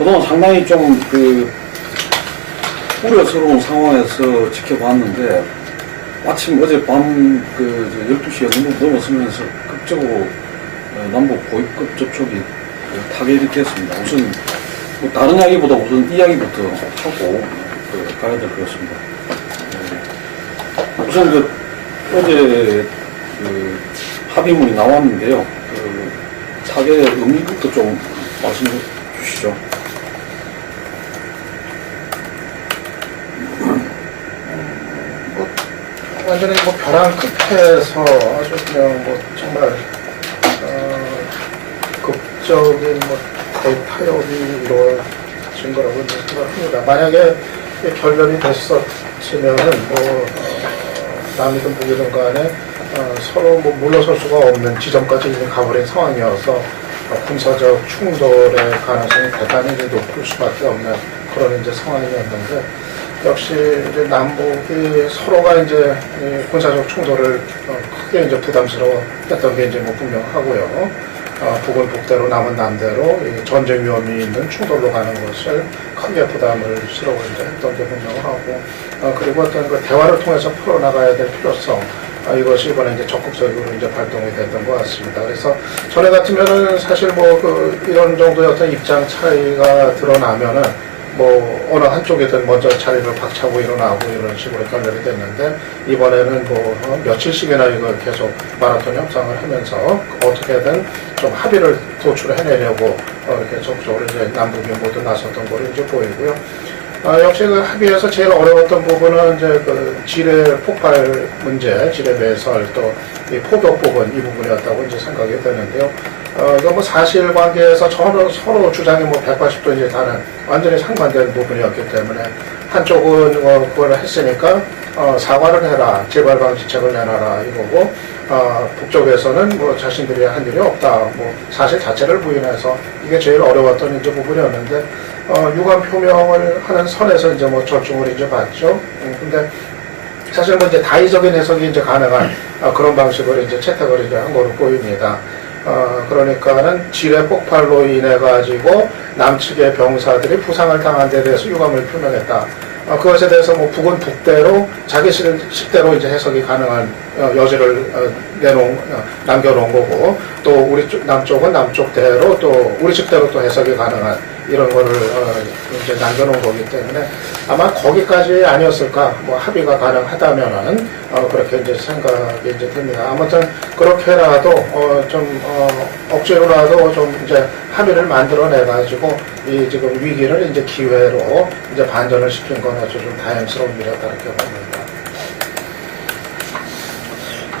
그동안 상당히 좀 우려스러운 상황에서 지켜봤는데, 마침 어젯밤 12시가 넘어서면서 극적으로 남북 고위급 접촉이 타결이 됐습니다. 우선 뭐 다른 이야기보다 우선 이야기부터 하고 가야 될 것 같습니다. 우선 어제 합의문이 나왔는데요. 타결의 의미부터 좀 말씀해 주시죠. 완전히 벼랑 끝에서 아주 그냥 정말 극적인 대타협이 이루어진 거라고 생각합니다. 만약에 결렬이 됐었으면은 남이든 북이든 간에 서로 물러설 수가 없는 지점까지 이제 가버린 상황이어서 군사적 충돌의 가능성이 대단히 이제 높을 수밖에 없는 그런 이제 상황이었는데, 역시 이제 남북이 서로가 이제 군사적 충돌을 크게 이제 부담스러워했던 게 이제 분명하고요. 북은 북대로 남은 남대로 이 전쟁 위험이 있는 충돌로 가는 것을 크게 부담을 스러워 이제 했던 게 분명하고, 그리고 어떤 대화를 통해서 풀어나가야 될 필요성, 이것이 이번에 이제 적극적으로 이제 발동이 됐던 것 같습니다. 그래서 전에 같으면은 사실 이런 정도의 어떤 입장 차이가 드러나면은 어느 한쪽이든 먼저 자리를 박차고 일어나고 이런 식으로 결렬이 됐는데, 이번에는 며칠씩이나 이걸 계속 마라톤 협상을 하면서 어떻게든 좀 합의를 도출해내려고 이렇게 적극적으로 이제 남북이 모두 나섰던 거를 이제 보이고요. 역시 합의에서 제일 어려웠던 부분은 이제 지뢰 폭발 문제, 지뢰 매설, 또 이 포격 부분, 이 부분이었다고 이제 생각이 되는데요. 이거 사실관계에서 서로 주장이 180도 이제 다른 완전히 상반된 부분이었기 때문에, 한쪽은 그걸 했으니까 사과를 해라, 재발 방지책을 내놔라 이거고, 북쪽에서는 자신들이 한 일이 없다, 사실 자체를 부인해서, 이게 제일 어려웠던 이제 부분이었는데, 유감 표명을 하는 선에서 이제 절충을 이제 봤죠. 근데 사실 이제 다의적인 해석이 이제 가능한 그런 방식으로 이제 채택을 이제 한 거로 보입니다. 그러니까는 지뢰 폭발로 인해 가지고 남측의 병사들이 부상을 당한 데 대해서 유감을 표명했다. 그것에 대해서 북은 북대로 자기 식대로 이제 해석이 가능한 여지를 남겨놓은 거고, 또 우리 남쪽은 남쪽대로, 또 우리 식대로 또 해석이 가능한 이런 거를 이제 남겨놓은 거기 때문에, 아마 거기까지 아니었을까, 합의가 가능하다면은 그렇게 이제 생각이 이제 됩니다. 아무튼 그렇게라도 억지로라도 좀 이제 합의를 만들어내 가지고 이 지금 위기를 이제 기회로 이제 반전을 시킨 건 아주 좀 다행스러운 일이었다 이렇게 봅니다.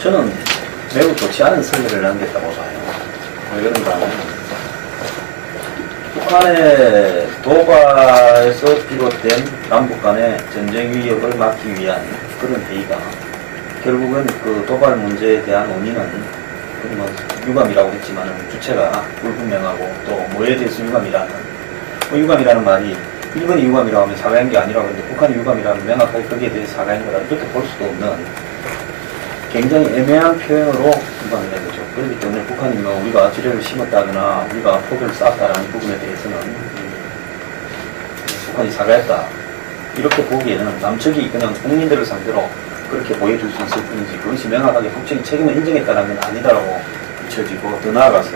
저는 매우 좋지 않은 선례를 남겼다고 봐요. 왜 그런가 하면, 북한의 도발에서 비롯된 남북 간의 전쟁 위협을 막기 위한 그런 회의가 결국은 그 도발 문제에 대한 원인은 유감이라고 했지만 주체가 불분명하고, 또 뭐에 대해서 유감이라는 말이 일본이 유감이라고 하면 사과한 게 아니라고 했는데, 북한이 유감이라면 명확하게 거기에 대해서 사과한 거라 이렇게 볼 수도 없는 굉장히 애매한 표현으로 유감을 한 거죠. 그렇기 때문에 북한이 우리가 지뢰를 심었다거나 우리가 포교를 쌓았다라는 부분에 대해서는 북한이 사과했다, 이렇게 보기에는 남측이 그냥 국민들을 상대로 그렇게 보여줄 수 있을 뿐이지, 그것이 명확하게 북측이 책임을 인정했다는 건 아니다라고 비춰지고, 더 나아가서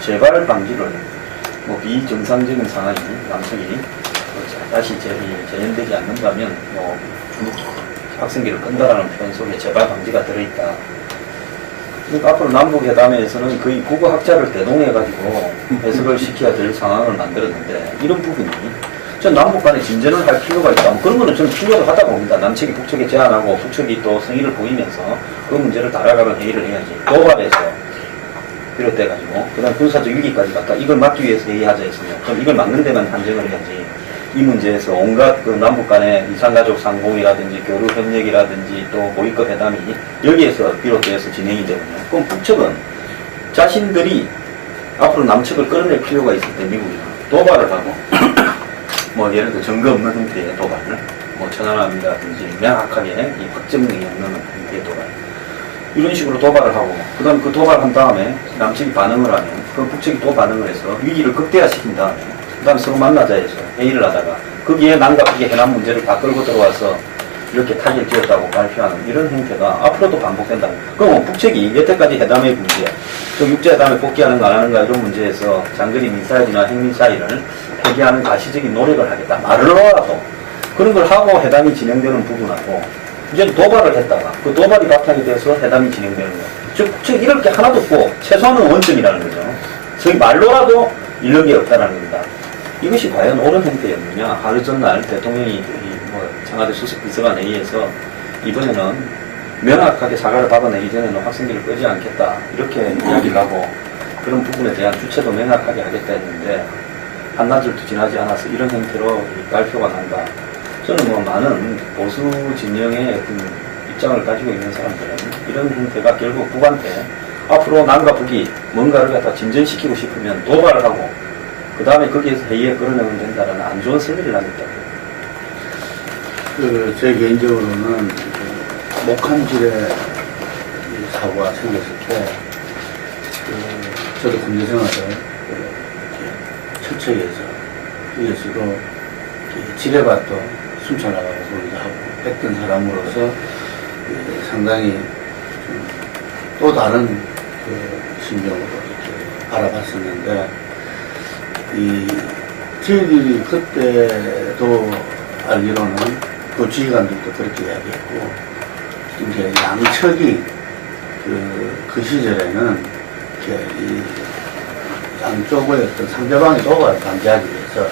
재발 방지를 비정상적인 상황이 남측이 다시 재현되지 않는다면 학생기를 끈다라는 표현 속에 재발 방지가 들어있다. 그러니까 앞으로 남북회담에서는 거의 국어학자를 대동해가지고 해석을 시켜야 될 상황을 만들었는데, 이런 부분이 전 남북 간에 진전을 할 필요가 있다. 그런 거는 저는 필요하다고 봅니다. 남측이 북측에 제안하고 북측이 또 성의를 보이면서 그 문제를 달아가는 회의를 해야지. 도발에서 비롯돼가지고 그 다음 군사적 위기까지 갔다 이걸 막기 위해서 회의하자 했으면 그럼 이걸 막는 데만 한정을 해야지, 이 문제에서 온갖 남북 간의 이산가족 상봉이라든지 교류 협력이라든지 또 고위급 회담이 여기에서 비롯되어서 진행이 되면요, 그럼 북측은 자신들이 앞으로 남측을 끌어낼 필요가 있을 때 미국이 도발을 하고 예를 들어 증거 없는 형태의 도발을 천안함이라든지 명확하게 이 확정력이 없는 형태의 도발, 이런 식으로 도발을 하고, 그 다음 그 도발한 다음에 남측이 반응을 하면 그럼 북측이 또 반응을 해서 위기를 극대화시킨 다음에 그다음 서로 만나자 해서 회의를 하다가 거기에 남과 북의 해남 문제를 다 끌고 들어와서 이렇게 타결 지었다고 발표하는 이런 행태가 앞으로도 반복된다. 그럼 북측이 여태까지 회담의 문제, 저 육제회담에 복귀하는 거 안 하는가 이런 문제에서 장거리 미사일이나 핵미사일을 폐기하는 가시적인 노력을 하겠다. 말로라도 그런 걸 하고 회담이 진행되는 부분하고 이제 도발을 했다가 그 도발이 바탕이 돼서 회담이 진행되는 거. 즉 북측이 이럴 게 하나도 없고 최소한은 원점이라는 거죠. 저희 말로라도 인력이 없다라는 겁니다. 이것이 과연 옳은 행태였느냐? 하루 전날 대통령이 청와대 수석 비서관에 의해서 이번에는 명확하게 사과를 받아내기 전에는 확성기를 끄지 않겠다 이렇게 이야기를 하고 그런 부분에 대한 주체도 명확하게 하겠다 했는데 한나절도 지나지 않아서 이런 형태로 발표가 난다. 저는 뭐 많은 보수 진영의 어떤 입장을 가지고 있는 사람들은 이런 형태가 결국 북한테 앞으로 남과 북이 뭔가를 갖다 진전시키고 싶으면 도발을 하고 그 다음에 거기에서 회의에 끌어내면 된다는 안 좋은 설리를 하겠다. 제 개인적으로는 목함질의 사고가 생겼을 때, 저도 군대 생활을 철저히해서 위에서도 지뢰밭도 순찰나가고 거기도 하고 했던 사람으로서 상당히 또 다른 심경으로 이렇게 바라봤었는데, 저희들이 그때도 알기로는 그 지휘관들도 그렇게 이야기했고, 이제 양측이 그 시절에는 이렇게 이 양쪽의 어떤 상대방의 도발을 방지하기 위해서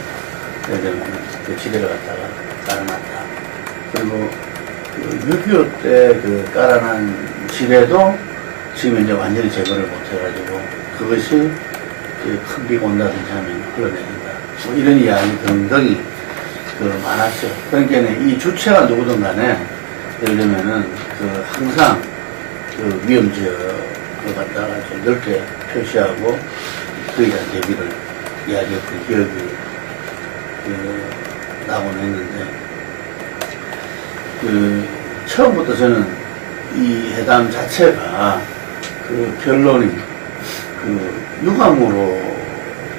예를 들면 그 지뢰를 갖다가 깔아놨다. 그리고 그 6.25 때 그 깔아난 지뢰도 지금 이제 완전히 제거를 못해가지고 그것이 큰 비가 온다든지 하면 흘러내린다. 뭐 이런 이야기 등등이 많았어요. 그러니까 이 주체가 누구든 간에 예를 들면은 항상 위험 지역을 갖다가 좀 넓게 표시하고 그에 대한 대비를 이야기했던 기억이 나곤 했는데, 처음부터 저는 이 회담 자체가 결론이 유감으로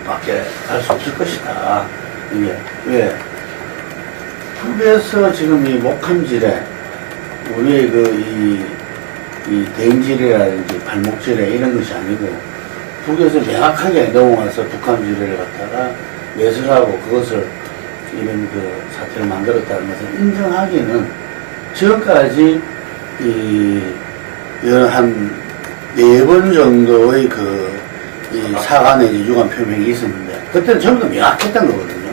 밖에 갈 수 없을 것이다. 이게 왜? 북에서 지금 이 목함질에 우리의 이 대인지뢰라든지 발목지뢰 이런 것이 아니고 북에서 명확하게 넘어와서 북한 지뢰를 갖다가 매설하고 그것을 이런 사태를 만들었다는 것을 인정하기는 지금까지 한 4번 정도의 이 사과 내지 유감 표명이 있었는데 그때는 전부 다 명확했던 거거든요.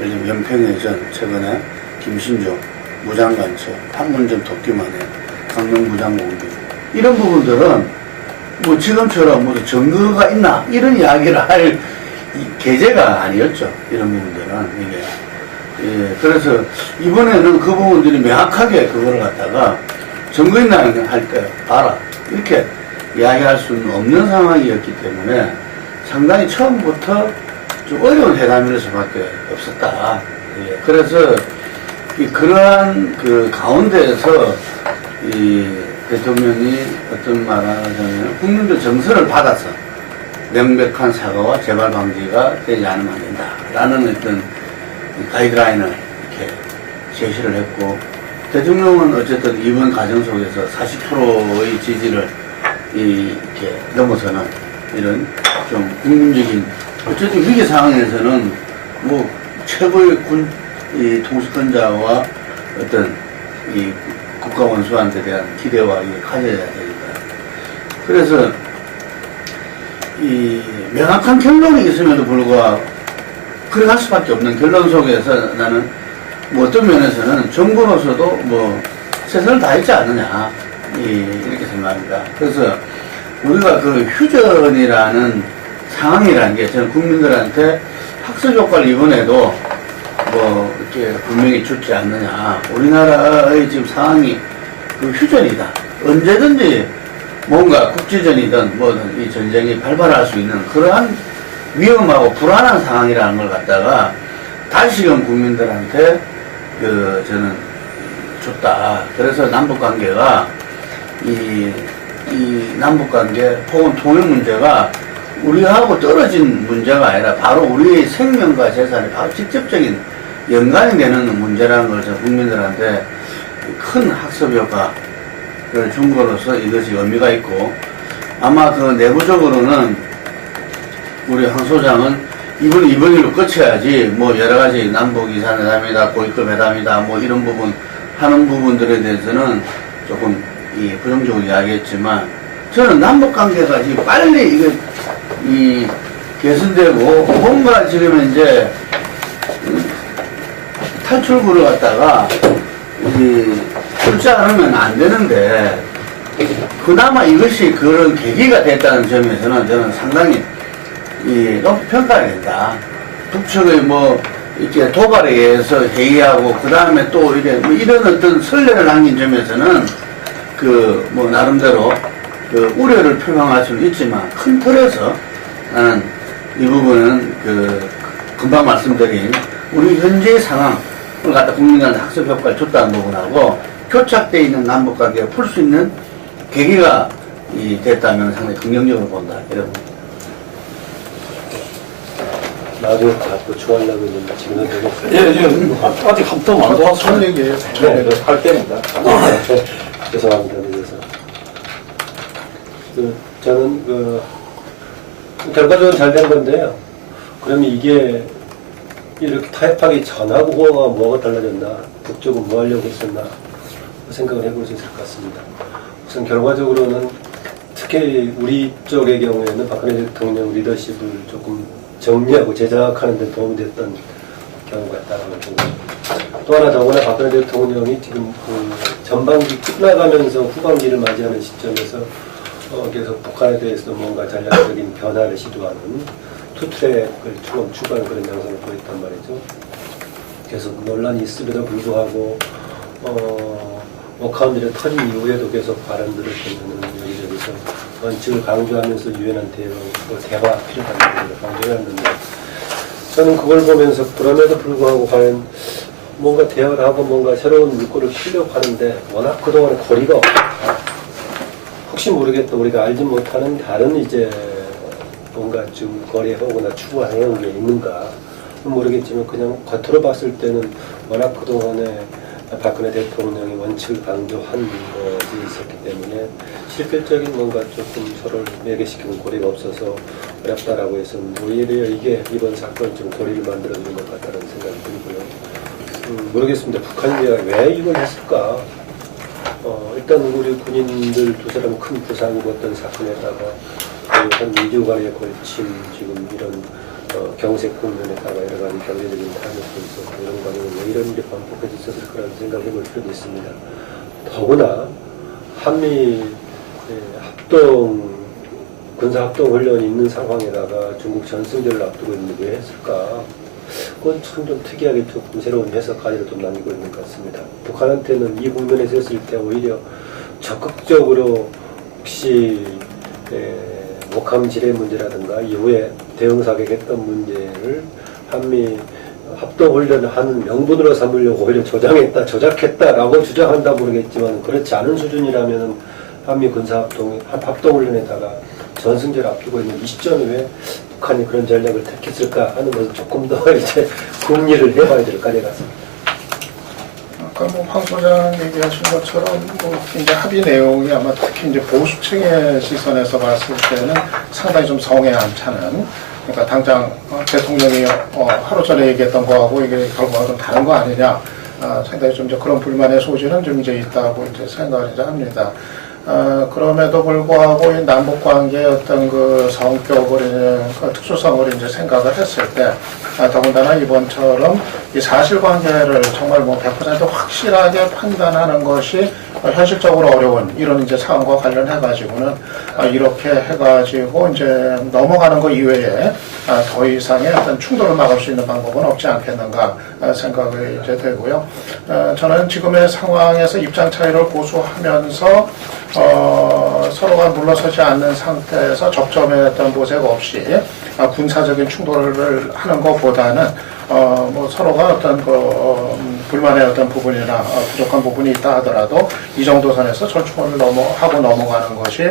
예를 들면 연평해전 최근에 김신종 무장관처, 판문점 도끼만해, 강릉 무장공비 이런 부분들은 뭐 지금처럼 무슨 증거가 있나 이런 이야기를 할 계제가 아니었죠. 이런 부분들은 이게 그래서 이번에는 그 부분들이 명확하게 그거를 갖다가 증거 있나 할 때 봐라 이렇게 이야기할 수는 없는 상황이었기 때문에 상당히 처음부터 좀 어려운 회담일 수밖에 없었다. 그래서 그러한 가운데에서 이 대통령이 어떤 말을 하자면 국민들 정서를 받아서 명백한 사과와 재발 방지가 되지 않으면 안 된다라는 어떤 가이드라인을 이렇게 제시를 했고, 대통령은 어쨌든 이번 과정 속에서 40%의 지지를 이렇게 넘어서는 이런 좀 국민적인 어쨌든 위기 상황에서는 뭐 최고의 이 통수권자와 어떤 이 국가 원수한테 대한 기대와 이게 가져야 되니까. 그래서 이 명확한 결론이 있음에도 불구하고 그래 할 수밖에 없는 결론 속에서 나는 뭐 어떤 면에서는 정부로서도 뭐 최선을 다했지 않느냐 이렇게 생각합니다. 그래서 우리가 휴전이라는 상황이라는 게 저는 국민들한테 학습 효과를 이번에도 뭐 이렇게 분명히 주지 않느냐. 우리나라의 지금 상황이 휴전이다. 언제든지 뭔가 국지전이든 뭐든 이 전쟁이 발발할 수 있는 그러한 위험하고 불안한 상황이라는 걸 갖다가 다시금 국민들한테 저는 줬다. 그래서 남북관계가 이 남북관계 혹은 통일 문제가 우리하고 떨어진 문제가 아니라 바로 우리의 생명과 재산이 바로 직접적인 연관이 되는 문제라는 것을 국민들한테 큰 학습 효과를 준 거로서 이것이 의미가 있고, 아마 그 내부적으로는 우리 황 소장은 이번 일로 끝쳐야지 뭐 여러 가지 남북 이산회담이다, 고위급 회담이다, 뭐 이런 부분 하는 부분들에 대해서는 조금 부정적으로 이야기했지만, 저는 남북 관계가 지금 빨리 이 개선되고 뭔가 지금 이제 탈출구를 갖다가 풀지 않으면 안 되는데, 그나마 이것이 그런 계기가 됐다는 점에서는 저는 상당히 높이 평가해야 된다. 북측의 뭐 이렇게 도발에 의해서 회의하고 그 다음에 또 이런 어떤 선례를 남긴 점에서는 뭐 나름대로 우려를 표명할 수는 있지만, 큰 틀에서 나는 이 부분은 금방 말씀드린 우리 현재의 상황을 갖다 국민들한테 학습 효과를 줬다는 부분하고, 교착되어 있는 남북 관계를 풀 수 있는 계기가 됐다면 상당히 긍정적으로 본다, 이런. 나중에 또 추가하려고 했는데 지금은 되고. 아직 한번 안 도왔어요. 전 얘기예요. 네, 할 때입니다. 죄송합니다. 그래서 저는 결과적으로 잘 된 건데요. 그러면 이게 이렇게 타협하기 전하고 후하고 뭐가 달라졌나, 북쪽은 뭐 하려고 했었나 생각을 해볼 수 있을 것 같습니다. 우선 결과적으로는 특히 우리 쪽의 경우에는 박근혜 대통령 리더십을 조금 정리하고 제작하는 데 도움이 됐던 경우가 있다고 보고, 또 하나 더구나 박근혜 대통령이 지금 전반기 끝나가면서 후반기를 맞이하는 시점에서 계속 북한에 대해서 뭔가 전략적인 변화를 시도하는 투트랙을 추구하는 그런 양상을 보였단 말이죠. 계속 논란이 있음에도 불구하고 워카운드가 터진 이후에도 계속 발언들을 보면은 여기저기서 원칙을 강조하면서 유연한 대화 필요하다는 걸 강조해왔는데, 저는 그걸 보면서 그럼에도 불구하고 과연 뭔가 대화를 하고 뭔가 새로운 물꼬를 피려고 하는데 워낙 그동안에 거리가 없다. 혹시 모르겠다, 우리가 알지 못하는 다른 이제 뭔가 좀 거래하거나 추구하는 게 있는가 모르겠지만, 그냥 겉으로 봤을 때는 워낙 그동안에 박근혜 대통령이 원칙을 강조한 것이 있었기 때문에 실질적인 뭔가 조금 서로를 매개시키는 고리가 없어서 어렵다라고 해서 오히려 이게 이번 사건이 좀 고리를 만들어주는 것 같다는 생각이 들고요. 모르겠습니다. 북한이 왜 이걸 했을까? 일단 우리 군인들 두 사람 큰 부상 입었던 사건에다가 한 2주간에 걸친 지금 이런 경색 국면에다가 여러 가지 경제적인 타격도 있었고, 이런 과정을 왜 이런 일이 반복해서 있었을 거라는 생각을 해볼 필요도 있습니다. 더구나 한미 군사합동훈련이 있는 상황에다가 중국 전승절을 앞두고 있는데 왜 했을까? 그건 참 좀 특이하게 조금 새로운 해석 가지를 좀 남기고 있는 것 같습니다. 북한한테는 이 국면에서 했을 때 오히려 적극적으로 혹시 목함 지뢰 문제라든가 이후에 대응 사격했던 문제를 한미 합동훈련을 하는 명분으로 삼으려고 오히려 조작했다라고 주장한다 모르겠지만, 그렇지 않은 수준이라면 한미 합동훈련에다가 전승절 앞두고 있는 이 시점에 왜 북한이 그런 전략을 택했을까 하는 것을 조금 더 이제 궁리를 해봐야 될 까지 같습니다. 아까 황 소장 얘기하신 것처럼 이제 합의 내용이 아마 특히 이제 보수층의 시선에서 봤을 때는 상당히 좀 성에 안 차는, 그러니까 당장 대통령이 하루 전에 얘기했던 거하고 이게 결과가 좀 다른 거 아니냐, 상당히 좀 이제 그런 불만의 소지는 좀 이제 있다고 이제 생각을 이제 합니다. 그럼에도 불구하고 이 남북 관계의 어떤 그 성격을 그 특수성을 이제 생각을 했을 때, 더군다나 이번처럼 이 사실관계를 정말 뭐 100% 확실하게 판단하는 것이 현실적으로 어려운 이런 이제 사안과 관련해 가지고는 이렇게 해가지고 이제 넘어가는 것 이외에 더 이상의 어떤 충돌을 막을 수 있는 방법은 없지 않겠는가 생각이 이제 되고요. 저는 지금의 상황에서 입장 차이를 고수하면서 서로가 물러서지 않는 상태에서 접점의 어떤 모색 없이 군사적인 충돌을 하는 것보다는 뭐 서로가 어떤 불만의 어떤 부분이나 부족한 부분이 있다 하더라도 이 정도 선에서 절충을 하고 넘어가는 것이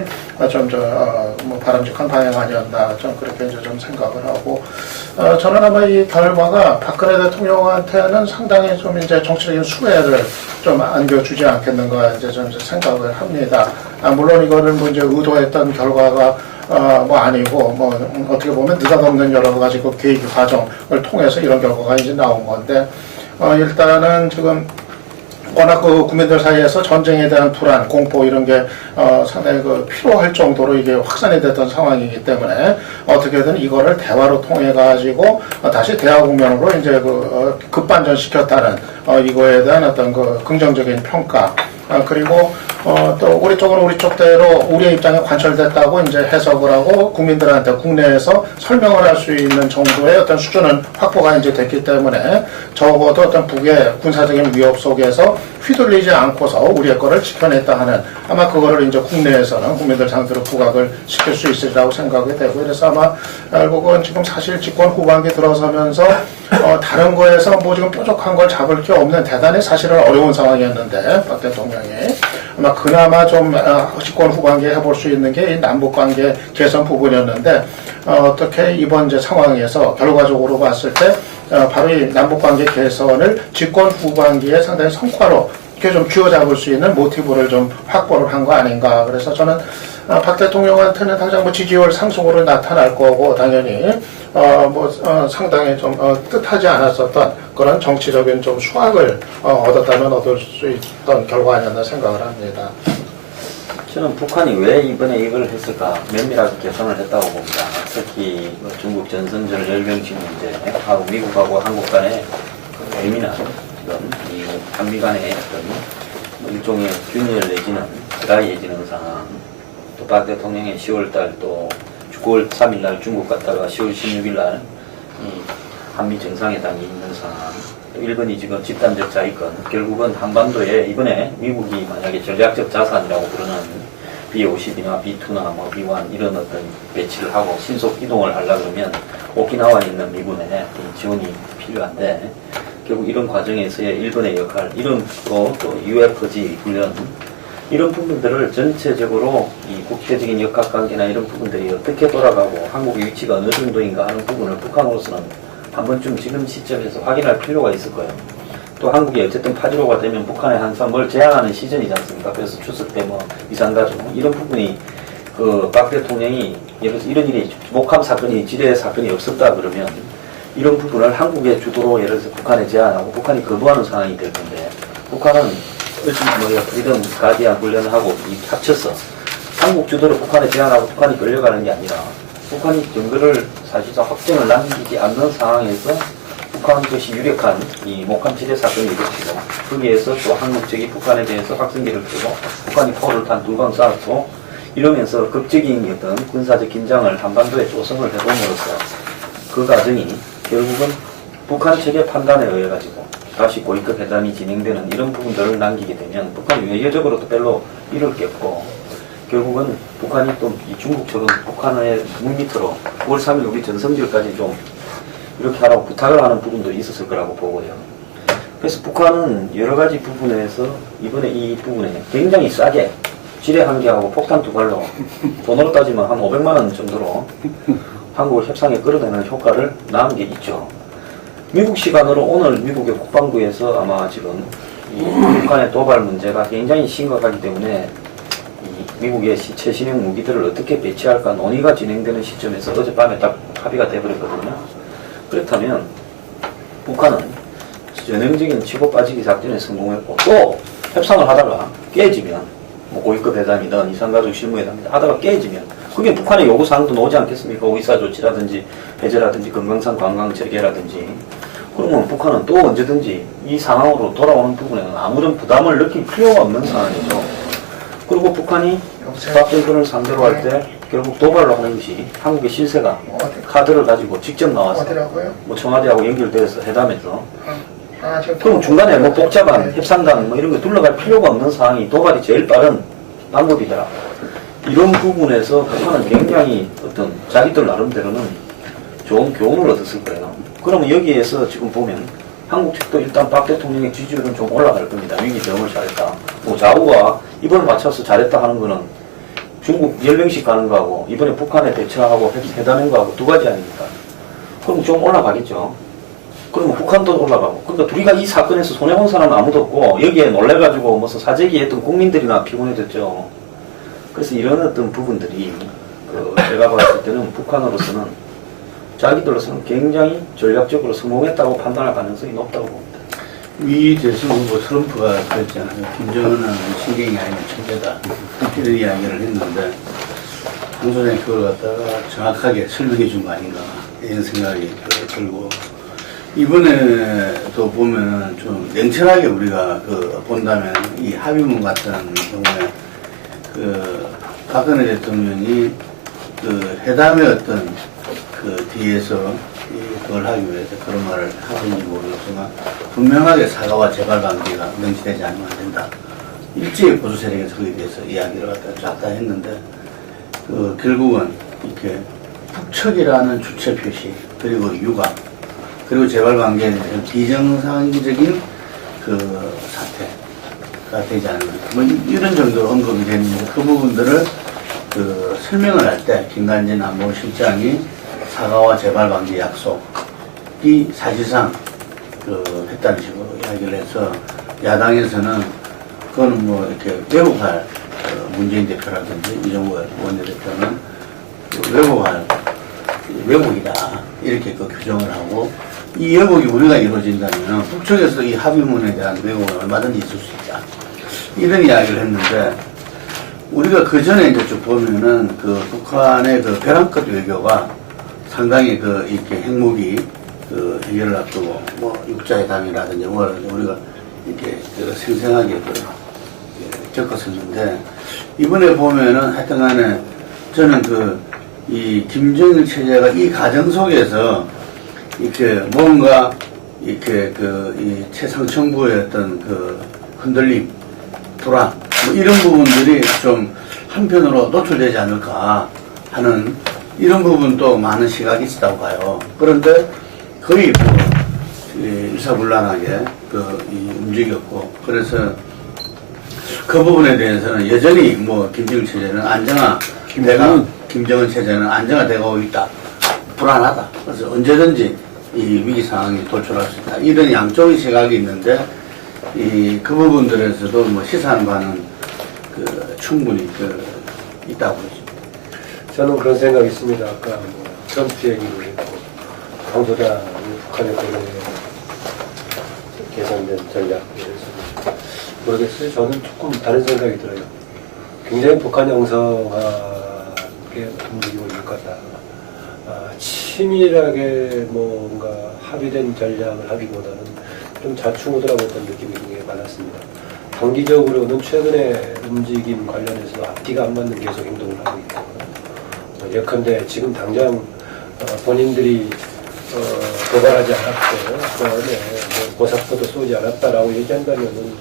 뭐 바람직한 방향 아니었나 좀 그렇게 이제 좀 생각을 하고 저는 아마 이 결과가 박근혜 대통령한테는 상당히 좀 이제 정치적인 수혜를 좀 안겨주지 않겠는가 이제 좀 생각을 합니다. 물론 이거를 뭐 이제 의도했던 결과가 뭐 아니고 뭐 어떻게 보면 느닷없는 여러 가지 그 계획 과정을 통해서 이런 결과가 이제 나온 건데 일단은 지금 워낙 그 국민들 사이에서 전쟁에 대한 불안, 공포 이런 게 상당히 필요할 정도로 이게 확산이 됐던 상황이기 때문에 어떻게든 이거를 대화로 통해 가지고 다시 대화 국면으로 이제 급반전시켰다는 이거에 대한 어떤 긍정적인 평가 그리고 또 우리 쪽은 우리 쪽대로 우리의 입장에 관철됐다고 이제 해석을 하고 국민들한테 국내에서 설명을 할 수 있는 정도의 어떤 수준은 확보가 이제 됐기 때문에 적어도 어떤 북의 군사적인 위협 속에서 휘둘리지 않고서 우리의 거를 지켜냈다 하는 아마 그거를 이제 국내에서는 국민들 상대로 부각을 시킬 수 있으리라고 생각이 되고 그래서 아마 결국은 지금 사실 집권 후반기 들어서면서 다른 거에서 뭐 지금 뾰족한 걸 잡을 게 없는 대단히 사실은 어려운 상황이었는데 박 대통령이 아마 그나마 좀 집권 후반기에 해볼 수 있는 게 이 남북관계 개선 부분이었는데 어떻게 이번 이제 상황에서 결과적으로 봤을 때 바로 이 남북관계 개선을 집권 후반기에 상당히 성과로 이렇게 좀 쥐어잡을 수 있는 모티브를 좀 확보를 한 거 아닌가. 그래서 저는 박 대통령한테는 당장 뭐 지지율 상승으로 나타날 거고 당연히 상당히 좀 뜻하지 않았었던 그런 정치적인 좀 수확을 얻었다면 얻을 수 있던 결과 아니었나 생각을 합니다. 저는 북한이 왜 이번에 이걸 했을까 면밀하게 개선을 했다고 봅니다. 특히 중국 전선절 열병식 문제하고 미국하고 한국 간의 예민한 그런 이 한미 간의 어떤 일종의 균열 내지는 드라이해지는 상황 또 박 대통령이 10월달 또 9월 3일날 중국 갔다가 10월 16일날 한미 정상회담이 있는 상황 일본이 지금 집단적 자위권 결국은 한반도에 이번에 미국이 만약에 전략적 자산이라고 부르는 B-52나 B-2나 뭐 B-1 이런 어떤 배치를 하고 신속 이동을 하려고 그러면 오키나와에 있는 미군의 지원이 필요한데 결국 이런 과정에서의 일본의 역할 이런 또 UFG 훈련 이런 부분들을 전체적으로 이 국제적인 역학관계나 이런 부분들이 어떻게 돌아가고 한국의 위치가 어느 정도인가 하는 부분을 북한으로서는 한 번쯤 지금 시점에서 확인할 필요가 있을 거예요. 또 한국이 어쨌든 8.15가 되면 북한의 항상 뭘 제한하는 시즌이지 않습니까? 그래서 추석 때 뭐 이산가족 이런 부분이 박 대통령이 예를 들어서 이런 일이 목함 사건이 지뢰 사건이 없었다 그러면 이런 부분을 한국의 주도로 예를 들어서 북한에 제한하고 북한이 거부하는 상황이 될 건데 북한은 이런 가디안 훈련을 하고 합쳐서 한국 주도로 북한에 제한하고 북한이 끌려가는 게 아니라 북한이 증거를 사실상 확정을 남기지 않는 상황에서 북한 것이 유력한 이 목함 지뢰 사건이 일으키고 거기에서 또 한국 측이 북한에 대해서 확성기를 펴고 북한이 포를 탄 두 방 쏴서 이러면서 극적인 어떤 군사적 긴장을 한반도에 조성을 해봄으로써 그 과정이 결국은 북한 측의 판단에 의해 가지고 다시 고위급 회담이 진행되는 이런 부분들을 남기게 되면 북한이 외교적으로도 별로 이룰 게 없고 결국은 북한이 또 이 중국처럼 북한의 문 밑으로 9월 3일 우리 전성기까지 좀 이렇게 하라고 부탁을 하는 부분도 있었을 거라고 보고요. 그래서 북한은 여러 가지 부분에서 이번에 이 부분에 굉장히 싸게 지뢰 한 개하고 폭탄 두 발로 돈으로 따지면 한 500만 원 정도로 한국을 협상에 끌어내는 효과를 낳은 게 있죠. 미국 시간으로 오늘 미국의 국방부에서 아마 지금 이 북한의 도발 문제가 굉장히 심각하기 때문에 이 미국의 최신형 무기들을 어떻게 배치할까 논의가 진행되는 시점에서 어젯밤에 딱 합의가 돼버렸거든요. 그렇다면 북한은 전형적인 치고 빠지기 작전에 성공했고 또 협상을 하다가 깨지면 뭐 고위급 회담이든 이산가족 실무회담이든 하다가 깨지면 그게 북한의 요구사항도 나오지 않겠습니까? 의사 조치라든지 해제라든지 금강산 관광 재개라든지 그러면 북한은 또 언제든지 이 상황으로 돌아오는 부분에는 아무런 부담을 느낄 필요가 없는 상황이죠. 그리고 북한이 박 정권을 상대로 할 때 결국 도발로 하는 것이 한국의 실세가 카드를 가지고 직접 나와서 뭐 청와대하고 연결돼서 회담해서 그럼 중간에 뭐 복잡한 협상단 뭐 이런 거 둘러갈 필요가 없는 상황이 도발이 제일 빠른 방법이더라. 이런 부분에서 북한은 굉장히 어떤 자기들 나름대로는 좋은 교훈을 얻었을 거예요. 그러면 여기에서 지금 보면 한국 측도 일단 박 대통령의 지지율은 좀 올라갈 겁니다. 위기 대응을 잘했다. 뭐 좌우가 이번에 맞춰서 잘했다 하는 거는 중국 열병식 가는 거하고 이번에 북한에 대처하고 회담한 거하고 두 가지 아닙니까? 그럼 좀 올라가겠죠. 그러면 북한도 올라가고. 그러니까 우리가 이 사건에서 손해본 사람은 아무도 없고 여기에 놀래가지고 무슨 사재기 했던 국민들이나 피곤해졌죠. 그래서 이런 어떤 부분들이 제가 봤을 때는 북한으로서는 자기들로서는 굉장히 전략적으로 성공했다고 판단할 가능성이 높다고 봅니다. 미 대선 후보 트럼프가 그랬잖아요. 김정은은 신경이 아니면 천재다. 이런 이야기를 했는데 한 소장이 그걸 갖다가 정확하게 설명해 준 거 아닌가 이런 생각이 들고 이번에도 보면 좀 냉철하게 우리가 본다면 이 합의문 같은 경우에 박근혜 대통령이 회담의 어떤 뒤에서 그걸 하기 위해서 그런 말을 하는지 모르겠지만 분명하게 사과와 재발 방지가 명시되지 않으면 안 된다. 일제히 보수 세력에서 거기에 대해서 이야기를 쫙 다 했는데 결국은 이렇게 북측이라는 주체 표시 그리고 유감 그리고 재발 방지에 대한 비정상적인 사태가 되지 않는 뭐 이런 정도로 언급이 됐는데 그 부분들을 설명을 할 때 김관진 안보실장이 사과와 재발 방지 약속이 사실상 했다는 식으로 이야기를 해서 야당에서는 그거는 뭐 이렇게 왜곡할 문재인 대표라든지 이종걸 원내대표는 왜곡할 왜곡이다 이렇게 규정을 하고 이 왜곡이 우리가 이루어진다면 북측에서 이 합의문에 대한 왜곡은 얼마든지 있을 수 있다 이런 이야기를 했는데 우리가 그 전에 이제 쭉 보면은 북한의 벼랑 끝 외교가 상당히 이렇게 핵무기 해결을 앞두고 뭐 육자회담이라든지 우리가 이렇게 생생하게 겪었었는데 이번에 보면은 하여튼간에 저는 이 김정일 체제가 이 과정 속에서 이렇게 뭔가 이렇게 이 최상층부의 어떤 흔들림, 불안 뭐 이런 부분들이 좀 한편으로 노출되지 않을까 하는 이런 부분도 많은 시각이 있다고 봐요. 그런데 거의 일사불란하게 움직였고 그래서 그 부분에 대해서는 여전히 뭐 김정일 체제는 김정은 체제는 안정화되고 있다. 불안하다. 그래서 언제든지 이 위기 상황이 돌출할 수 있다. 이런 양쪽의 시각이 있는데 그 부분들에서도 뭐 시사하는 바는 충분히 있다고 보죠. 저는 그런 생각이 있습니다. 아까 뭐 트럼프 얘기도 했고 강소장 북한의 거래에 개선된 전략에 대해서 모르겠어요. 저는 조금 다른 생각이 들어요. 굉장히 북한 영성하게 움직이고 있을 거다. 치밀하게 뭔가 합의된 전략을 하기보다는 좀 자충우돌하고 있던 느낌이 굉장히 많았습니다. 단기적으로는 최근의 움직임 관련해서 앞뒤가 안 맞는 계속 행동을 하고 있고 예컨대 지금 당장 본인들이 도발하지 않았고 그다음에 고사포도 쏘지 않았다라고 얘기한다면은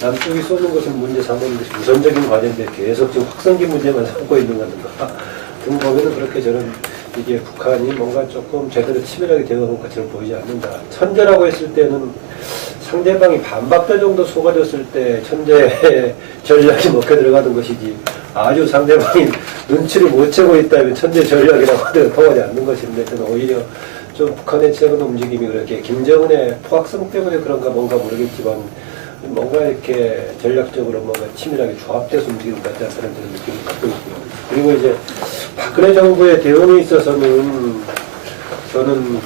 남쪽이 쏘는 것을 문제 삼는 것이 우선적인 과제인데 계속 지금 확성기 문제만 삼고 있는 건가 등 보면은 그렇게 저는 이게 북한이 뭔가 조금 제대로 치밀하게 대응한 것처럼 보이지 않는다. 천재라고 했을 때는 상대방이 반박자 정도 속아줬을 때 천재 전략이 먹혀 들어가는 것이지 아주 상대방이 눈치를 못 채고 있다면 천재 전략이라고 하더라도 통하지 않는 것인데 저는 오히려 좀 북한의 최근 움직임이 그렇게 김정은의 포악성 때문에 그런가 뭔가 모르겠지만 뭔가 이렇게 전략적으로 뭔가 치밀하게 조합돼서 움직이는 것 같다는 그런 느낌을 갖고 있고요. 그리고 이제 박근혜 정부의 대응에 있어서는 저는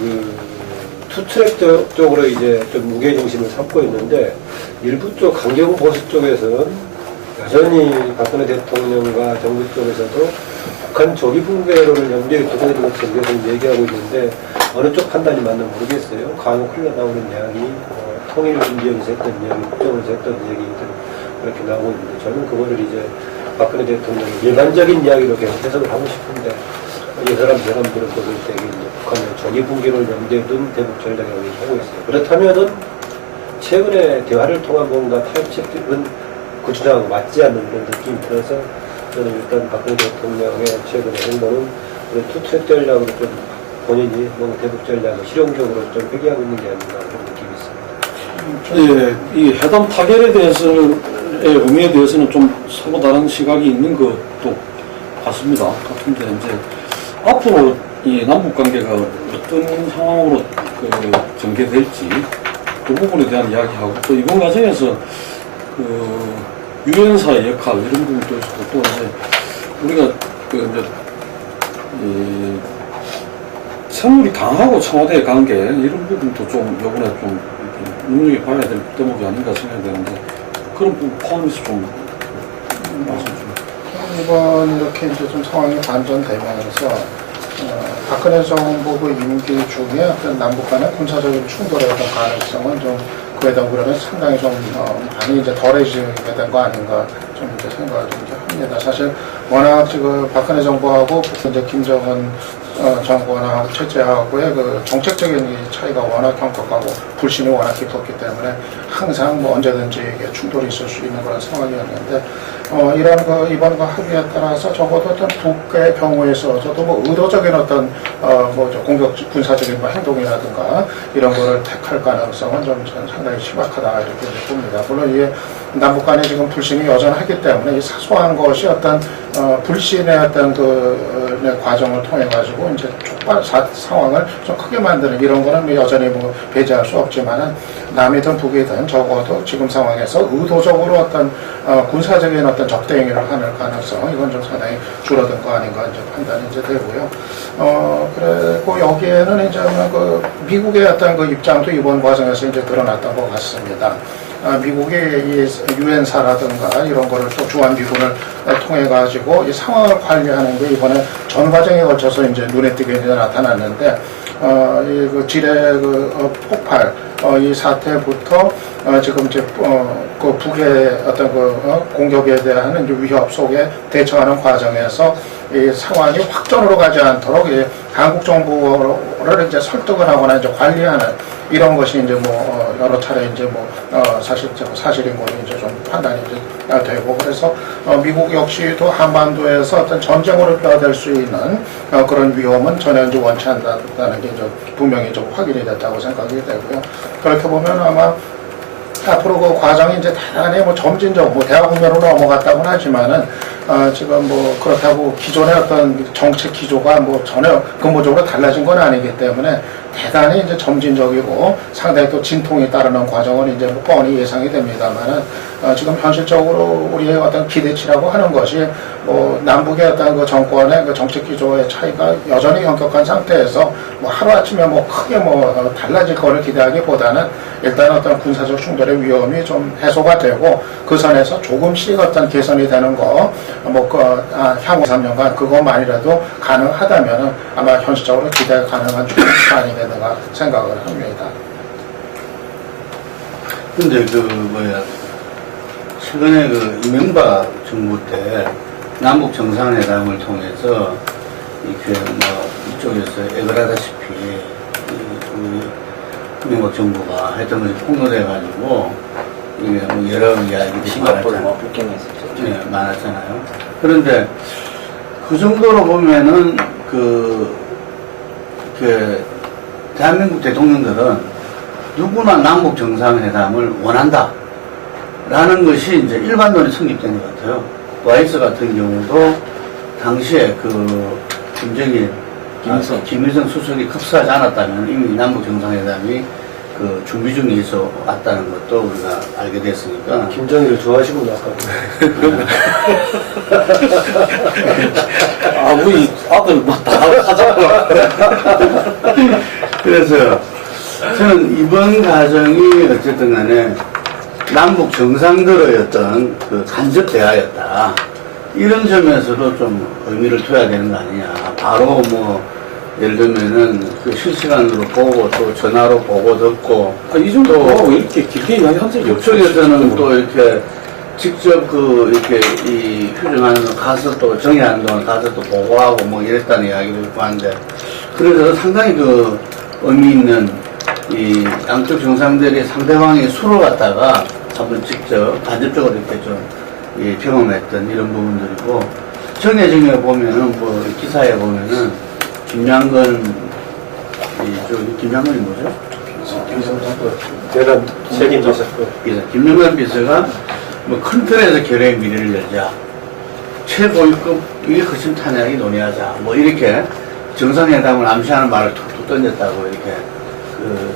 투트랙 쪽으로 이제 좀 무게중심을 삼고 있는데 일부 쪽 강경 보수 쪽에서는 여전히 박근혜 대통령과 정부 쪽에서도 북한 조기 붕괴론을 염두에 두고 있는 것처럼 계속 얘기하고 있는데 어느 쪽 판단이 맞나 모르겠어요. 간혹 흘러나오는 이야기, 통일 문제에서 했던 이야기, 국정에서 했던 얘기들 그렇게 나오고 있는데 저는 그거를 이제 박근혜 대통령의 일반적인 이야기로 계속 해석을 하고 싶은데 이 사람들은 거기에 되게 북한의 조기 붕괴론을 염두에 둔 대북 전략이라고 얘기하고 있어요. 그렇다면은 최근에 대화를 통한 뭔가 타협책들은 그 주장하고 맞지 않는 그런 느낌이 들어서 저는 일단 박근혜 대통령의 최근의 행동은 그런 투트랙 전략으로 좀 본인이 너무 대북 전략을 실용적으로 좀 회귀하고 있는 게 아닌가 그런 느낌이 있습니다. 예, 이 해담 타결에 대해서는, 의미에 대해서는 좀 서로 다른 시각이 있는 것도 같습니다. 같은데, 이제, 앞으로 이 남북 관계가 어떤 상황으로 전개될지, 그 부분에 대한 이야기하고, 또 이번 과정에서 유엔사의 역할, 이런 부분도 있고, 또 이제, 우리가 이 생물이 강하고 청와대의 관계, 이런 부분도 좀, 요번에 좀, 눈여겨봐야 될 대목이 아닌가 생각이 되는데, 그런 부분 포함해서 좀 말씀 좀. 이번 이렇게 이제 좀 상황이 반전되면서 박근혜 정부 임기 중에 어떤 남북 간의 군사적인 충돌의 어떤 가능성은 좀 그에 더불어는 상당히 좀 많이 이제 덜해지게 된 거 아닌가 좀 이제 생각을 좀 합니다. 사실 워낙 지금 박근혜 정부하고 이제 김정은 정권하고 체제하고의 그 정책적인 이 차이가 워낙 경격하고 불신이 워낙 깊었기 때문에 항상 뭐 언제든지 이게 충돌이 있을 수 있는 그런 상황이었는데 이런 이번 합의에 따라서 적어도 어떤 북의 경우에 있어서도 뭐 의도적인 어떤 공격 군사적인 뭐 행동이라든가 이런 거를 택할 가능성은 좀 상당히 심각하다 이렇게 봅니다. 물론 이게 남북 간에 지금 불신이 여전하기 때문에 이 사소한 것이 어떤 불신의 어떤 과정을 통해 가지고 이제 촉발 상황을 좀 크게 만드는 이런 거는 여전히 뭐 배제할 수 없지만은 남이든 북이든 적어도 지금 상황에서 의도적으로 어떤 군사적인 어떤 적대 행위를 하는 가능성 이건 좀 상당히 줄어든 거 아닌가 이제 판단이 이제 되고요. 그리고 여기에는 이제 미국의 어떤 그 입장도 이번 과정에서 이제 드러났던 것 같습니다. 미국의 이 유엔사라든가 이런 거를 또 주한미군을 통해 가지고 이 상황을 관리하는 게 이번에 전 과정에 걸쳐서 이제 눈에 띄게 이제 나타났는데 이 지뢰 폭발 이 사태부터 지금 이제 그 북의 어떤 공격에 대한 이제 위협 속에 대처하는 과정에서 이 상황이 확전으로 가지 않도록 이 한국 정부를 이제 설득을 하거나 이제 관리하는 이런 것이 이제 여러 차례 이제 사실인 걸로 이제 좀 판단이 이제 되고 그래서 미국 역시도 한반도에서 어떤 전쟁으로 뼈될 수 있는 그런 위험은 전혀 이제 원치 않는다는 게 이제 분명히 좀 확인이 됐다고 생각이 되고요. 그렇게 보면 아마 앞으로 그 과정이 이제 대단히 점진적 대화 국면으로 넘어갔다고는 하지만은 지금 그렇다고 기존의 어떤 정책 기조가 전혀 근본적으로 달라진 건 아니기 때문에 대단히 이제 점진적이고 상당히 또 진통이 따르는 과정은 이제 뻔히 예상이 됩니다만은 지금 현실적으로 우리의 어떤 기대치라고 하는 것이 남북의 어떤 그 정권의 그 정책 기조의 차이가 여전히 현격한 상태에서 하루아침에 크게 달라질 거를 기대하기보다는 일단 어떤 군사적 충돌의 위험이 좀 해소가 되고 그 선에서 조금씩 어떤 개선이 되는 거 향후 3년간 그것만이라도 가능하다면은 아마 현실적으로 기대 가능한 시간이 아니겠는가 생각을 합니다. 근데 최근에 이명박 정부 때 남북 정상회담을 통해서 이렇게 이쪽에서 애걸하다시피 이명박 정부가 했던 것이 폭로돼가지고 이게 여러 이야기들이 싱가포르 북경했었죠. 네, 많았잖아요. 그런데 그 정도로 보면은 대한민국 대통령들은 누구나 남북 정상회담을 원한다. 라는 것이 이제 일반론이 성립된 것 같아요. 와이스 같은 경우도 당시에 김일성 수석이 급사하지 않았다면 이미 남북 정상회담이 준비 중에 있어 왔다는 것도 우리가 알게 됐으니까. 김정일을 좋아하시구나, 아까. 우리 아들 다 하자고. 그래서 저는 이번 과정이 어쨌든 간에 남북 정상들의 어떤 간접 대화였다. 이런 점에서도 좀 의미를 둬야 되는 거 아니냐. 바로 예를 들면은 실시간으로 보고 또 전화로 보고 듣고. 이 정도 왜 이렇게 길게 이야기한 적이 없죠? 옆쪽에서는 또 이렇게 직접 이렇게 이 휴전하는 거 가서 또 정의하는 동안 가서 또 보고하고 이랬다는 이야기도 있고 하는데 그래서 상당히 의미 있는 이 양쪽 정상들이 상대방의 수를 갖다가 한번 직접 간접적으로 이렇게 좀 경험했던 이런 부분들이고 정해정에 보면은 기사에 보면은 김양근 저기 김양근이 뭐죠? 대단 책임져서 그래서 김영남 비서가 뭐 큰 틀에서 결의의 미래를 열자. 최고위급 이게核心 탄핵이 논의하자. 뭐 이렇게 정상회담을 암시하는 말을 툭툭 던졌다고 이렇게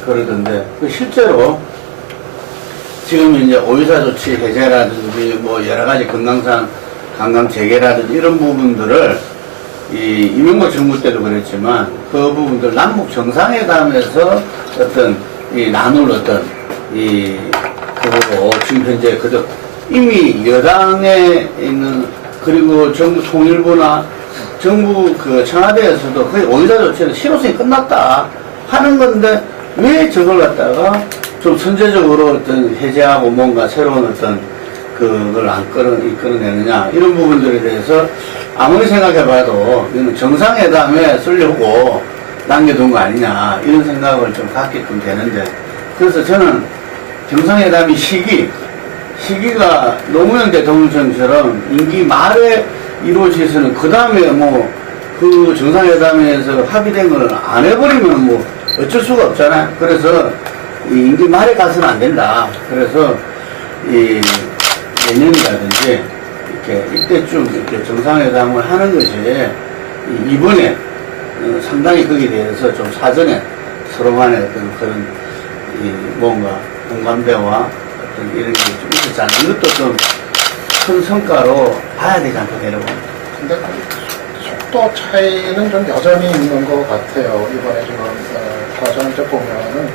그러던데 실제로 지금 이제 오유사 조치 해제라든지 뭐 여러 가지 건강상 관광 재개라든지 이런 부분들을 이명박 정부 때도 그랬지만 그 부분들 남북 정상회담에서 어떤 나눌 어떤 그거로 지금 현재 그저 이미 여당에 있는 그리고 정부 통일부나 정부 그 청와대에서도 거의 오유사 조치는 실효성이 끝났다 하는 건데 왜 저걸 갖다가 좀 선제적으로 어떤 해제하고 뭔가 새로운 어떤 그걸 안 끌어내느냐 이런 부분들에 대해서 아무리 생각해봐도 이거는 정상회담에 쓰려고 남겨둔 거 아니냐 이런 생각을 좀 갖게끔 되는데 그래서 저는 정상회담이 시기가 노무현 대통령처럼 임기 말에 이루어져서는 그 다음에 뭐 그 정상회담에서 합의된 걸 안 해버리면 뭐 어쩔 수가 없잖아요. 그래서 이 임기 말에 가서는 안 된다. 그래서 내년이라든지 이렇게 이때쯤 이렇게 정상회담을 하는 것이 이번에 상당히 거기에 대해서 좀 사전에 서로 간에 어떤 그런 뭔가 공감대와 어떤 이런 게 좀 있었지 않나. 이것도 좀 큰 성과로 봐야 되지 않겠냐 여러분. 근데 그 속도 차이는 좀 여전히 있는 것 같아요. 이번에 지금 과정을 이제 보면은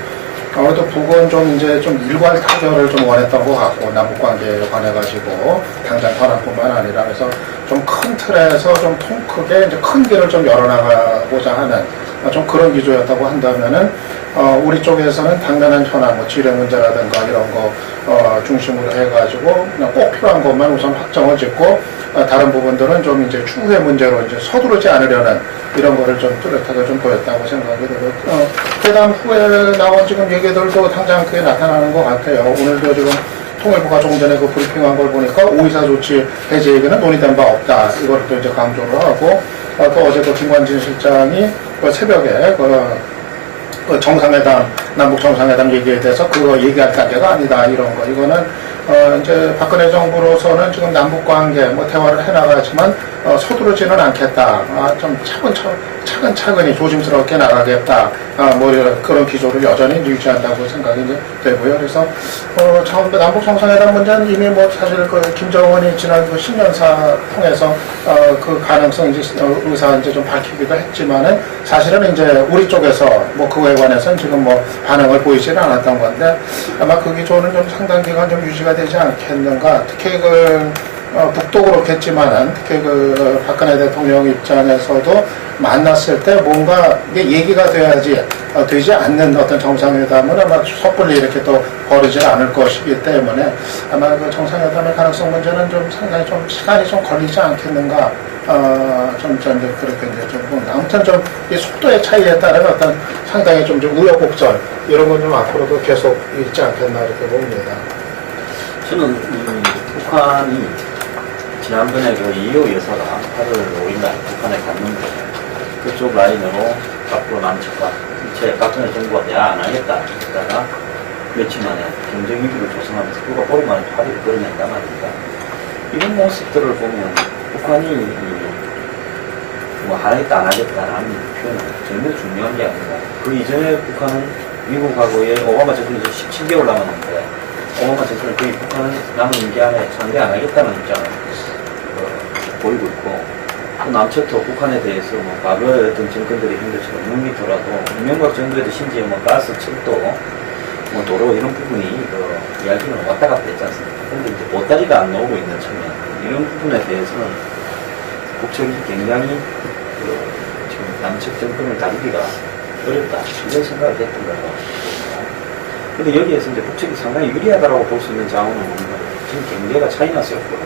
아무래도 북은 좀 이제 좀 일괄 타결을 좀 원했던 것 같고 남북 관계에 관해 가지고 당장 현안뿐만 아니라 그래서 좀 큰 틀에서 좀 통 크게 이제 큰 길을 좀 열어나가고자 하는 좀 그런 기조였다고 한다면은 우리 쪽에서는 당면한 현안, 뭐 지뢰 문제라든가 이런 거 중심으로 해가지고 그냥 꼭 필요한 것만 우선 확정을 짓고 다른 부분들은 좀 이제 추후의 문제로 이제 서두르지 않으려는 이런 거를 좀 뚜렷하게 좀 보였다고 생각이 들어요. 회담 후에 나온 지금 얘기들도 당장 그게 나타나는 것 같아요. 오늘도 지금 통일부가 조금 전에 그 브리핑한 걸 보니까 오이사 조치 해제 얘기는 논의된 바 없다. 이걸 또 이제 강조를 하고 또 어제 그 김관진 실장이 그 새벽에 그 정상회담, 남북 정상회담 얘기에 대해서 그거 얘기할 단계가 아니다 이런 거. 이거는 이제 박근혜 정부로서는 지금 남북 관계 뭐 대화를 해나가지만 서두르지는 않겠다. 좀 차근차근히 조심스럽게 나가겠다. 뭐 그런 기조를 여전히 유지한다고 생각이 이제 되고요. 그래서 처음부터 남북 정상회담 문제는 이미 뭐 사실 그 김정은이 지난 그 신년사 통해서 그 가능성 이제 의사 이제 좀 밝히기도 했지만은 사실은 이제 우리 쪽에서 뭐 그거에 관해서는 지금 뭐 반응을 보이지는 않았던 건데 아마 그 기조는 좀 상당 기간 좀 유지가 되지 않겠는가. 특히 북도 그렇겠지만은 특히 그 박근혜 대통령 입장에서도 만났을 때 뭔가 이게 얘기가 돼야지 되지 않는 어떤 정상회담은 아마 섣불리 이렇게 또 벌이지 않을 것이기 때문에 아마 그 정상회담의 가능성 문제는 좀 상당히 좀 시간이 좀 걸리지 않겠는가. 좀 그렇게 이제 좀 아무튼 좀 이 속도의 차이에 따른 어떤 상당히 좀 우여곡절 이런 건 좀 앞으로도 계속 있지 않겠나 이렇게 봅니다. 저는 북한이 지난번에 그 이호 여사가 8월 5일날 북한에 갔는데 그쪽 라인으로 앞으로 남측과 일체 박근혜 정부가 대화 안 하겠다 했다가 며칠 만에 경정 위기를 조성하면서 그거 보기만 해도 합의를 끌어낸단 말입니다. 이런 모습들을 보면 북한이 뭐 하겠다 안 하겠다라는 표현은 정말 중요한 게 아니라 그 이전에 북한은 미국하고의 오바마 정권이 17개월 남았는데 오바마 정권은 거의 북한은 남은 임기 안에 상대 안 하겠다는 입장을 보이고 있고 또 남측도 북한에 대해서 뭐 과거의 어떤 정권들이 한 것처럼 물밑더라도 이명박 정부에도 심지어 뭐 가스, 철도, 뭐 도로 이런 부분이 그 이야기는 왔다 갔다 했지 않습니까? 근데 이제 보따리가 안 나오고 있는 측면 이런 부분에 대해서는 북측이 굉장히 지금 남측 정권을 다루기가 어렵다 이런 생각을 했던 거라고 봅니다. 근데 여기에서 이제 북측이 상당히 유리하다고 볼 수 있는 자원은 뭐냐 지금 경제가 차이나 셀프로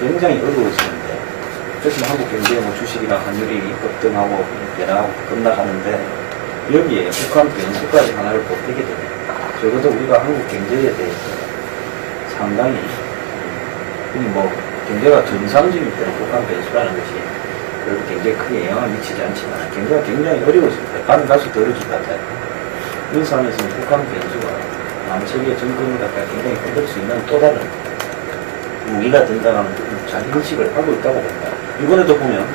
굉장히 어려워지는데 어쨌든 한국 경제 뭐 주식이랑 환율이 급등하고 변화하고 급락하는데 여기에 북한 변수까지 하나를 보태게 되면 적어도 우리가 한국 경제에 대해서 상당히 뭐 경제가 정상적일 때는 북한 변수라는 것이 그래도 굉장히 크게 영향을 미치지 않지만 굉장히 어려워집니다. 다른 가수 더러질 것 같아요. 이런 상황에서는 북한 변수가 남측의 정권을 갖다 굉장히 흔들 수 있는 또 다른 무기가 된다는 잘 인식을 하고 있다고 봅니다. 이번에도 보면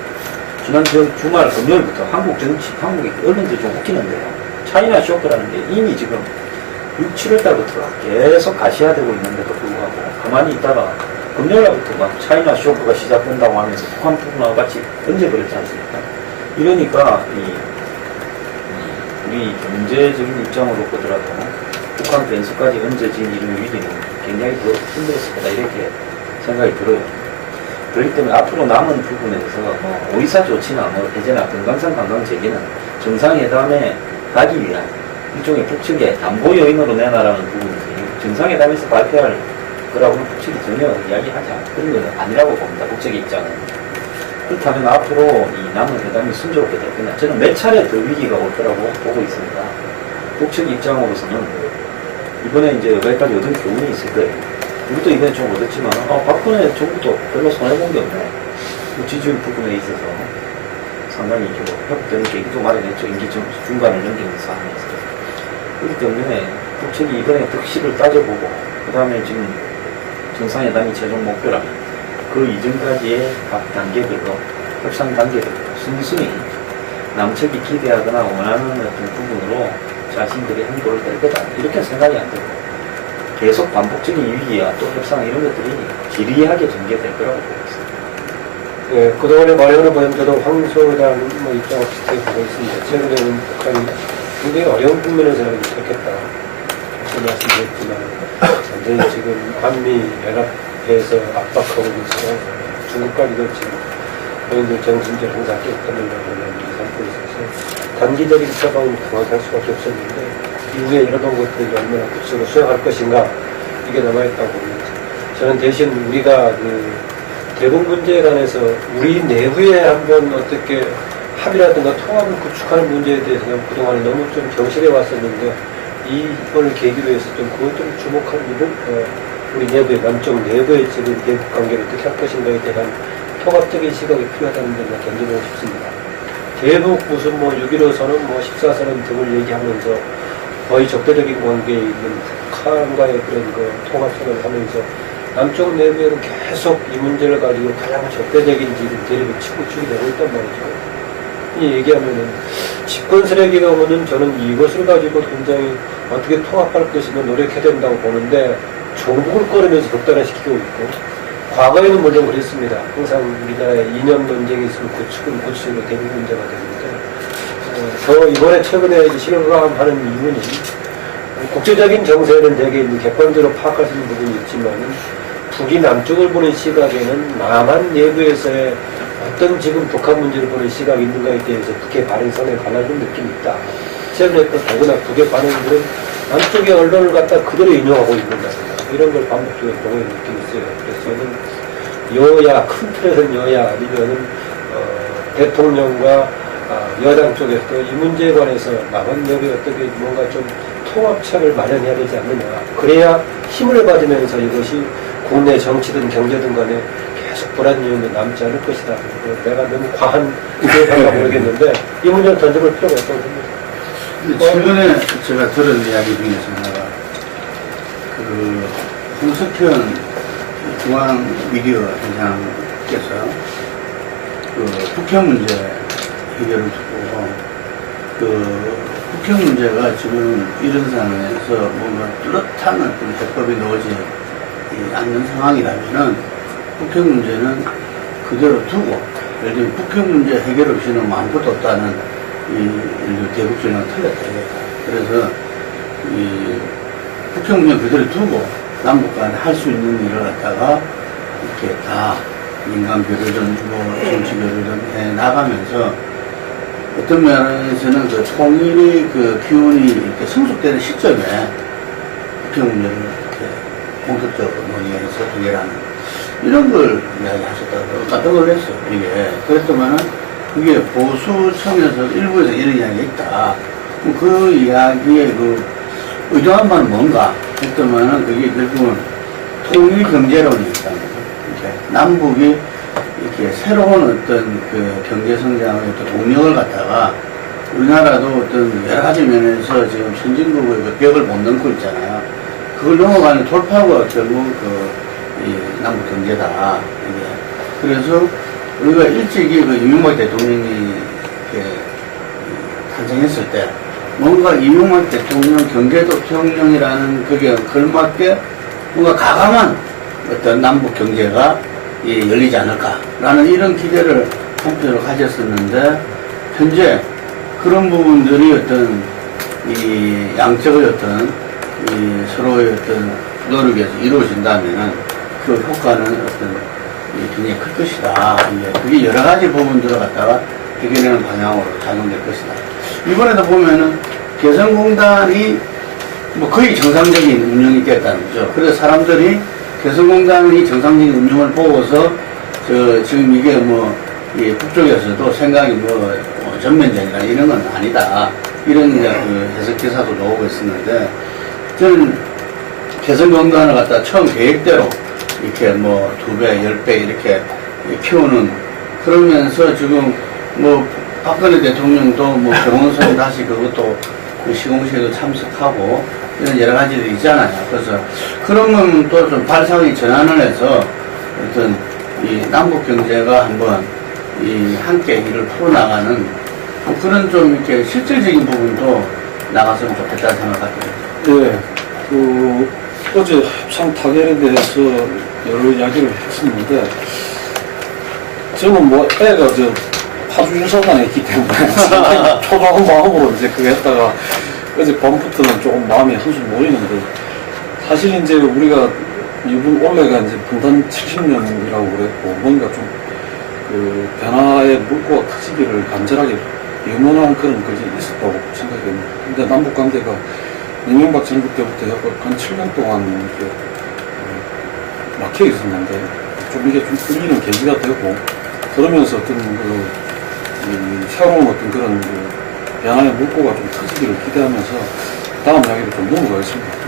지난 주말 금요일부터 한국 정치, 한국의 언론들이 좀 웃기는데요. 차이나 쇼크라는 게 이미 지금 6, 7월 달부터 계속 가시화되고 있는데도 불구하고 가만히 있다가 금요일 날부터 막 차이나 쇼크가 시작된다고 하면서 북한 부분하고 같이 던져버렸지 않습니까? 이러니까 우리 경제적인 입장으로 보더라도 북한 변수까지 얹어진 이런 위기는 굉장히 더 힘들었을 거다 이렇게 생각이 들어요. 그렇기 때문에 앞으로 남은 부분에서 오이사 조치나 뭐 해제나 금강산 관광 재개는 정상회담에 가기 위한 일종의 북측의 담보 요인으로 내놔라는 부분이지 정상회담에서 발표할 거라고는 북측이 전혀 이야기하지 않고 그런 건 아니라고 봅니다. 북측의 입장은. 그렇다면 앞으로 이 남은 회담이 순조롭게 될 거냐. 저는 몇 차례 더 위기가 올 거라고 보고 있습니다. 북측 입장으로서는 이번에 이제 여기까지 얻은 교훈이 있을 거예요. 우리도 이번에 좀 얻었지만, 박근혜 정부도 별로 손해본 게 없네. 지지율 부분에 있어서 상당히 좀 회복되는 계기도 마련했죠. 임기 중간을 넘기는 상황에서. 그렇기 때문에 북측이 이번에 득실을 따져보고, 그 다음에 지금 정상회담이 최종 목표라면 그 이전까지의 각 단계별로, 협상 단계별로 순순히 남측이 기대하거나 원하는 어떤 부분으로 자신들이 행보를 낼 거다. 이렇게 생각이 안 되고, 계속 반복적인 위기와 또 협상 이런 것들이 지리하게 전개될 거라고 보고 있습니다. 예, 그동안의 말로는 보면 저도 황소라는 입장을 비슷하게 보고 있습니다. 최근에는 북한이 굉장히 어려운 국면에서 이렇겠다. 말씀드렸지만, 완전히 지금 한미 연합회에서 압박하고 있어 중국까지도 지금 본인들 정신적 항상 깨끗하려고 하는 삼고 있어서 단기적인 처방은 강화할 수밖에 없었는데, 이후에 일어난 것들이 얼마나 구체적으로 수행할 것인가, 이게 남아있다고 봅니다. 저는 대신 우리가 대북 문제에 관해서 우리 내부에 한번 어떻게 합의라든가 통합을 구축하는 문제에 대해서는 그동안에 너무 좀 경실해 왔었는데, 이걸 계기로 해서 좀 그것 좀 주목할 일은 우리 내부의 남쪽 내부의 지금 대북 관계를 어떻게 할 것인가에 대한 통합적인 시각이 필요하다는 점을 견적하고 싶습니다. 대북 무슨 6.15선언, 14선언 등을 얘기하면서 거의 적대적인 관계에 있는 북한과의 그런 통합선언을 하면서 남쪽 내부에는 계속 이 문제를 가지고 가장 적대적인 지금 대립이 치고축이 되고 있단 말이죠. 이 얘기하면은 집권 세력이가 보면 저는 이것을 가지고 굉장히 어떻게 통합할 것인가 노력해야 된다고 보는데 종북을 꺼내면서 극단화시키고 있고, 과거에는 물론 그랬습니다. 항상 우리나라의 이념 논쟁이 있으면 고축은 고축으로 대북 문제가 되는데, 더 이번에 최근에 실감하는 이유는 국제적인 정세는 되게 객관적으로 파악할 수 있는 부분이 있지만 북이 남쪽을 보는 시각에는 남한 내부에서의 어떤 지금 북한 문제를 보는 시각이 있는가에 대해서 북의 반응선에 관한 느낌이 있다. 최근에 또 더구나 북의 반응들은 남쪽의 언론을 갖다 그대로 인용하고 있는다. 이런 걸 반복적으로 보고 있는 느낌이 있어요. 그래서 저는 여야, 큰 틀에서는 여야 아니면은 대통령과 여당 쪽에서도 이 문제에 관해서 남한 내부에 어떻게 뭔가 좀 통합책을 마련해야 되지 않느냐. 그래야 힘을 받으면서 이것이 국내 정치든 경제든 간에 계속 불안요인도 남지 않을 것이다. 내가 너무 과한 의견인가 모르겠는데 이 문제를 던져볼 필요가 있다고 봅니다. 최근에 제가 들은 이야기 중에서 하나가 홍석현 중앙 미디어 회장께서 북핵 문제 해결을 두고 북핵 문제가 지금 이런 상황에서 뭔가 뚜렷한 어떤 해법이 넣어지지 않는 상황이라면은 북핵 문제는 그대로 두고, 예를 들면 북핵 문제 해결 없이는 아무것도 없다는 대북전략은 틀렸다 이거다. 그래서 북핵 문제 그대로 두고 남북 간에 할 수 있는 일을 갖다가 이렇게 다 민간 교류든 정치 교류든 해 나가면서 어떤 면에서는 통일의 기운이 이렇게 성숙되는 시점에 북핵 문제를 이렇게 공격적으로 논의해서 해결하는 이런 걸 이야기하셨다고 깜짝 놀랐어요. 이게 그랬더만은 그게 보수층에서 일부에서 이런 이야기가 있다. 그 이야기의 의도한 바는 뭔가 했더만은 그게 결국은 통일 경제론이 있다는 거죠. 남북이 이렇게 새로운 어떤 그 경제 성장의 또 동력을 갖다가 우리나라도 어떤 여러 가지 면에서 지금 선진국의 그 벽을 못 넘고 있잖아요. 그걸 넘어가는 돌파구가 결국 이 남북 경제다. 이게. 그래서 우리가 일찍이 그 이명박 대통령이 이렇게 탄생했을 때 뭔가 이명박 대통령 경제대통령이라는 그게 걸맞게 뭔가 가감한 어떤 남북 경제가 열리지 않을까라는 이런 기대를 한편으로 가졌었는데 현재 그런 부분들이 어떤 이 양적의 어떤 이 서로의 어떤 노력에서 이루어진다면은 그 효과는 어떤 굉장히 클 것이다. 이제 그게 여러 가지 부분들을 갖다가 해결하는 방향으로 작용될 것이다. 이번에도 보면은 개성공단이 뭐 거의 정상적인 운영이 됐다는 거죠. 그래서 사람들이 개성공단이 정상적인 운영을 보고서 지금 이게 이 북쪽에서도 생각이 전면전이나 이런 건 아니다. 이런 이제 그 해석 기사도 나오고 있었는데 저는 개성공단을 갖다 처음 계획대로 이렇게 2배, 10배 이렇게 키우는 그러면서 지금 박근혜 대통령도 경호선 다시 그것도 그 시공식에도 참석하고 이런 여러 가지들이 있잖아요. 그래서 그런 건 또 좀 발상의 전환을 해서 어떤 이 남북 경제가 한번 함께 일을 풀어나가는 그런 좀 이렇게 실질적인 부분도 나갔으면 좋겠다는 생각을 갖게 됩니다. 어제 협상 타결에 대해서 여러 이야기를 했었는데 저는 애가 파주유사관에 있기 때문에 초조한 마음으로 이제 그거 했다가 어제 밤부터는 조금 마음이 한숨 모이는데 사실 이제 우리가 이번 올해가 이제 분단 70년이라고 그랬고 뭔가 좀 그 변화의 물꼬가 터지기를 간절하게 염원한 그런 것이 있었다고 생각합니다. 근데 남북 관계가 이명박 정부 때부터 한 7년 동안 이렇게 막혀 있었는데 좀 이게 좀 풀리는 계기가 되고 그러면서 어떤 새로운 어떤 그런 변화의 물꼬가 좀 터지기를 기대하면서 다음 이야기를 좀 넘어가겠습니다.